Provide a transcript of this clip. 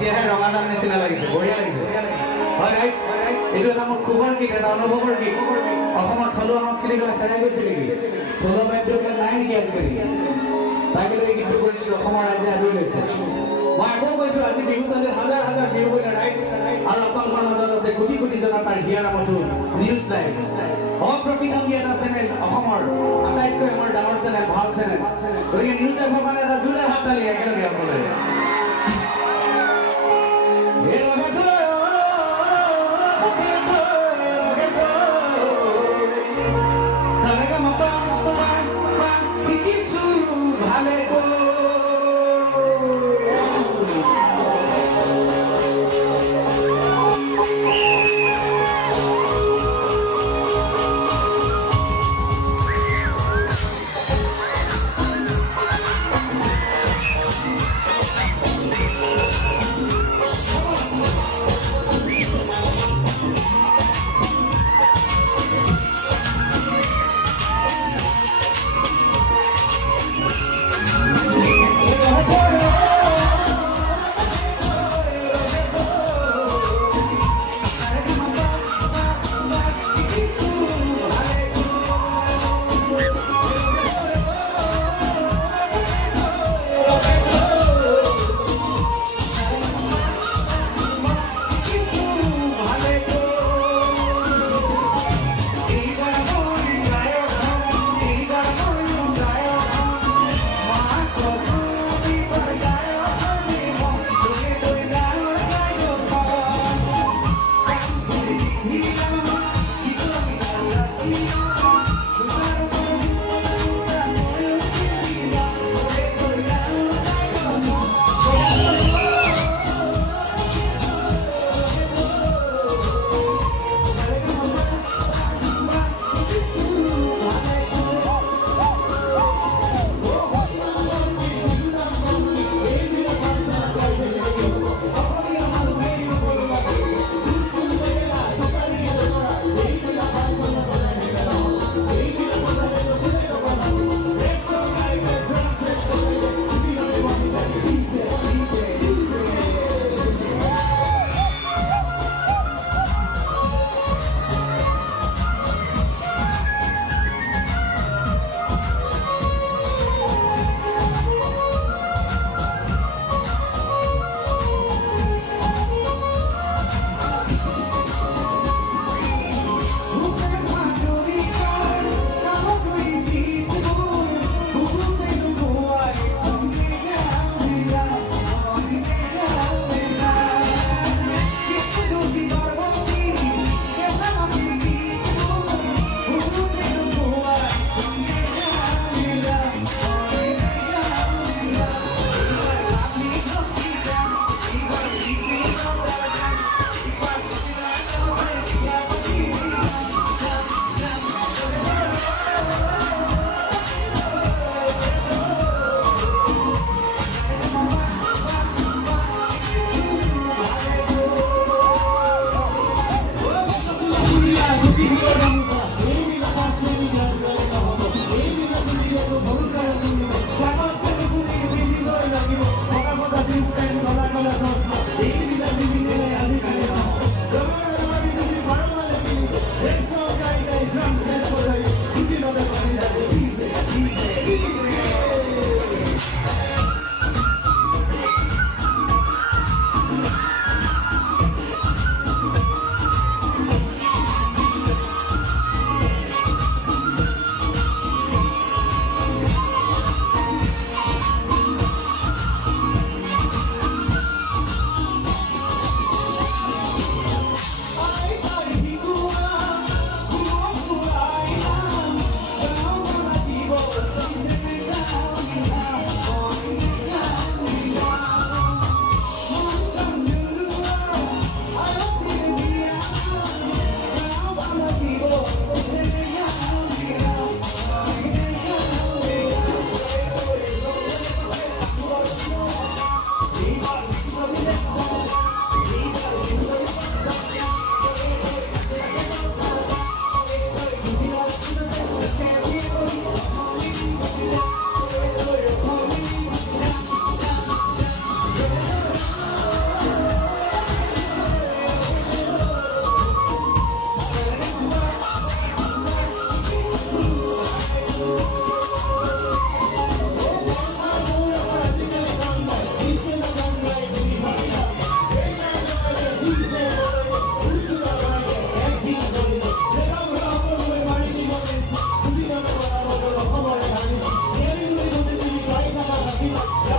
এতিয়াহে ৰঙাজান নিচিনা লাগিছে, বঢ়িয়া লাগিছে। হয় গাইজ, এইটো এটা মোৰ খুবৰ গীত, এটা অনুভৱৰ গীত। অসমৰ থলুৱা সংস্কৃতিবিলাক হেৰাই গৈছে নেকি? থলুৱা বাদ্যবিলাক নাই নেকি আজিকালি? তাকে লৈ এই গীতটো কৰিছিলোঁ, অসমৰ ৰাইজে আদৰি লৈছে। মই আকৌ কৈছোঁ, আজি বিহুতলীৰ হাজাৰ হাজাৰ বিহু কইনা ৰাইজ আৰু আপোনালোকৰ মাজত আছে কোটি কোটি জনতাৰ হিয়াৰ আমঠু নিউজ লাইভ, অপ্ৰতিদ্বন্দ্বী এটা চেনেল, অসমৰ আটাইতকৈ আমাৰ ডাঙৰ চেনেল, ভাল চেনেল। গতিকে নিউজ লাইভৰ কাৰণে এটা জোৰে হাত তালি একেলগে আপোনালোকে। অভিনয়